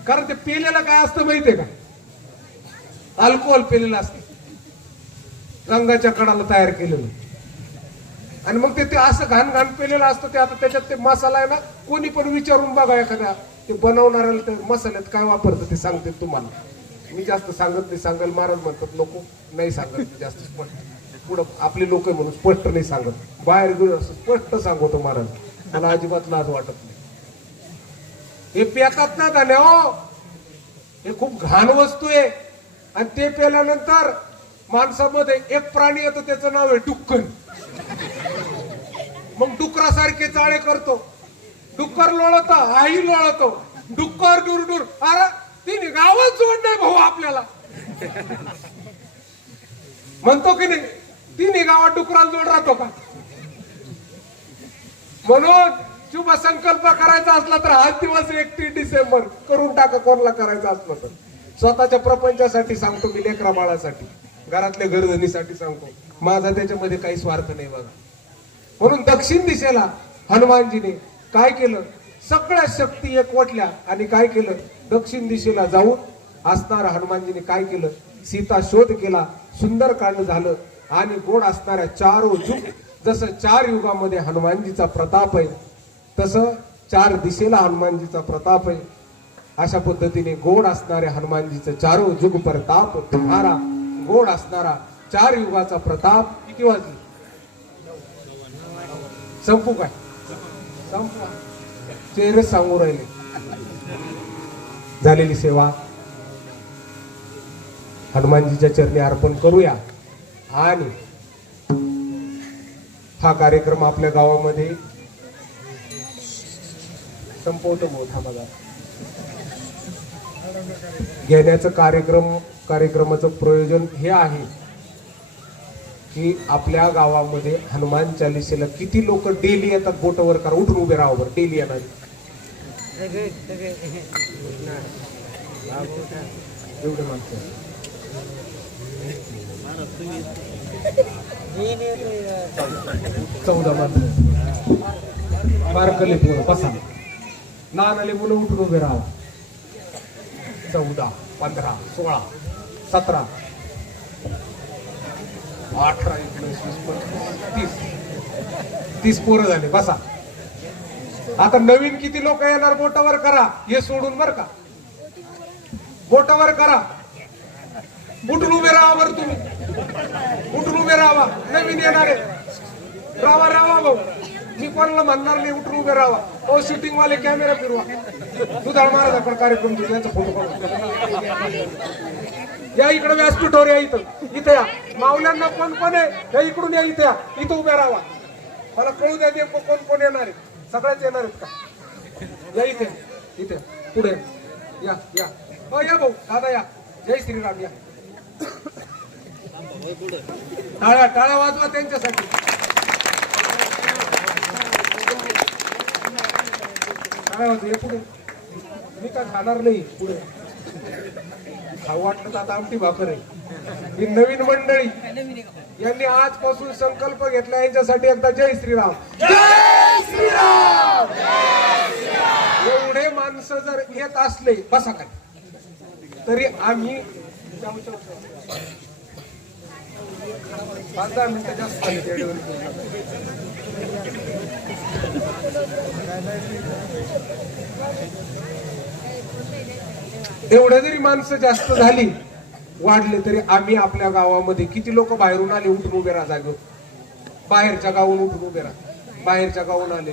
कारण ते पेलेलं काय असतं माहितीये का, अल्कोहोल पेलेलं असतं, रंगाच्या कडाला तयार केलेलं. आणि मग ते असं घाण घाण पेलेलं असतं. ते आता त्याच्यात ते मसाला आहे ना, कोणी पण विचारून बघा एखाद्या ते बनवणाऱ्याला, ते मसाल्यात काय वापरतं ते सांगते तुम्हाला. मी जास्त सांगत नाही, सांगायला महाराज म्हणतात लोक, नाही सांगत जास्त स्पष्ट. पुढं आपले लोक म्हणून स्पष्ट नाही सांगत, बाहेर घेऊन असं स्पष्ट सांगतो महाराज. मला अजिबात लाज वाटत नाही. हे पेतात ना धान्य, हो हे खूप घाण वस्तू आहे. आणि ते पेल्यानंतर माणसामध्ये एक प्राणी येतो, त्याचं नाव आहे डुक्कर. मग डुकरासारखे चाळे करतो, डुक्कर लोळतो, आई लोळतो, डुक्कर दूर दूर. अरे तिने गावच जोड नाही भाऊ आपल्याला. म्हणतो की नाही, तिन्ही गावात डुकराला जोड राहतो का? म्हणून शुभ संकल्प करायचा असला तर आज दिवस 31 डिसेंबर करून टाका. कोणाला करायचा असला तर स्वतःच्या प्रपंचासाठी सांगतो मी, लेकरा बाळासाठी, घरातल्या गरजणीसाठी सांगतो. माझा त्याच्यामध्ये काही स्वार्थ नाही बघा. म्हणून दक्षिण दिशेला हनुमानजीने काय केलं, सगळ्या शक्ती एकवटल्या आणि काय केलं, दक्षिण दिशेला जाऊन असणारा हनुमानजीने काय केलं, सीता शोध केला, सुंदरकांड झालं आणि गोड असणाऱ्या 4 युग, जसं 4 युगामध्ये हनुमानजीचा प्रताप आहे तसं 4 दिशेला हनुमानजीचा प्रताप आहे. अशा पद्धतीने गोड असणाऱ्या हनुमानजीचं 4 युग प्रताप तुम्हारा, गोड असणारा 4 युगाचा प्रताप. किती वाजली? संपू काय? संपू. चेहरे सांगू राहिले. झालेली सेवा हनुमानजीच्या चरणी अर्पण करूया आणि हा कार्यक्रम आपल्या गावामध्ये संपवतो. मोठा बघा घेण्याचं कार्यक्रमाचं प्रयोजन हे आहे की आपल्या गावामध्ये हनुमान चालिसेला किती लोक डेली येतात. बोटवर करा, उठून उभे राहावर डेली येणार. एवढे माणसं 14 माणसं बारकले पोरं बसा, लहान आले मुलं उठून उभे राहा. 14, 15, 16, 17, 18, 19, 30 पोरं झाले. बसा. आता नवीन किती लोक येणार बोटावर करा, हे सोडून बर का, बोटावर करा. उठून उभे राहा बरं तुम्ही, उठून उभे राहा. नवीन येणारे राहा राहा भाऊ, मी कोणाला म्हणणार नाही उठून उभे राहा. ओ शूटिंग वाले कॅमेरा फिरवा, दुधाळ महाराजाकडे कार्यक्रम तुझ्या फोटो काढून या. इकडे व्यासपीठावर या, इथं या. माऊल्यांना कोण कोण आहे या इकडून या, इथे या, इथं उभे राहा. मला कळू द्या नेमकं कोण कोण येणार आहे. सगळ्याच येणार आहेत का? या इथे, इथे पुढे या या. हो या भाऊ, दादा या. जय श्रीराम. या टाळ्या टाळ्या वाजवा त्यांच्यासाठी. टाळ्या वाजवा. पुढे मी काय खाणार नाही. पुढे खाऊ वाटलं तर आता आमटी भाकर आहे. ही नवीन मंडळी यांनी आजपासून संकल्प घेतला, यांच्यासाठी एकदा जय श्रीराम. जय श्रीराम. एवढे माणसं जर येत असले बसा काय तरी आम्ही 5-10 मिनिटं जास्त झाले. एवढ्या जरी माणसं जास्त झाली, वाढले, तरी आम्ही आपल्या गावामध्ये किती लोक बाहेरून आले उठून उभे राहा जागेवर. बाहेरच्या गावून उठून उभे राहा, बाहेरच्या गावून आले.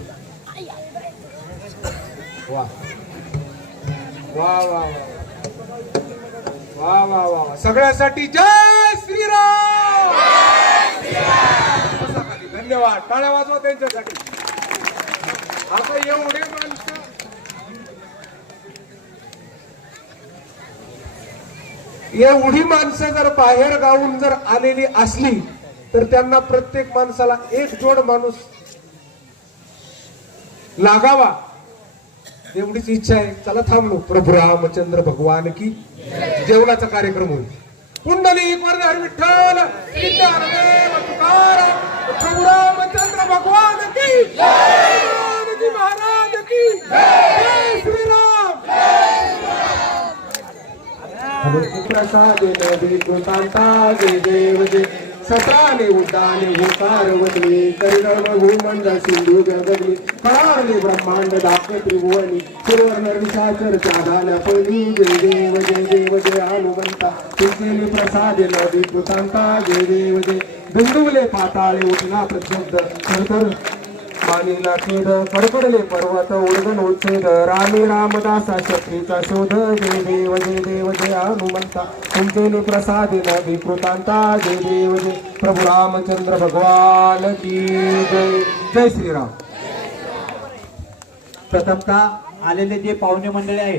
वा वा वा वा वा वा. सगळ्यासाठी जय श्रीराम. धन्यवाद. टाळ्या वाजवा त्यांच्यासाठी. आता एवढे माणसं, एवढी माणसं जर बाहेर गावून जर आलेली असली तर त्यांना प्रत्येक माणसाला एक जोड माणूस लागावा एवढीच इच्छा आहे. चला थांबलो. प्रभू रामचंद्र भगवान की जेवणाचा कार्यक्रम होईल. पुंडलिक वरद विठ्ठल ज्ञानदेव तुकाराम. प्रभू रामचंद्र भगवान की जय. हनुमानजी महाराज की जय. श्रीराम. प्रसाद नदी कृतांता जय देव जय. सत्राने उड्डाणे भूकार वदली करिगर्भ भूमंड सिंधू गगनी काळे ब्रह्मांड दाख त्रिभुवनी सुरवर्ण निशाचर चादाल्या पळी. जय देव जय देव जय हनुमंता. तुझे प्रसाद नदी कृतांता जय देव जय. बिंदुले पाताळे उठला प्रचंड थरथर मानीला खेद कडकडले पर्वत उडगण उच्छेद. रामी रामदासा शक्तीचा शोध. जय देव जय हनुमंता. तुमचे प्रसाद नदी कृतांता जय देव जय. प्रभू रामचंद्र भगवान की जय. जय श्रीराम. प्रथमतः आलेले जे पाहुणे मंडळी आहेत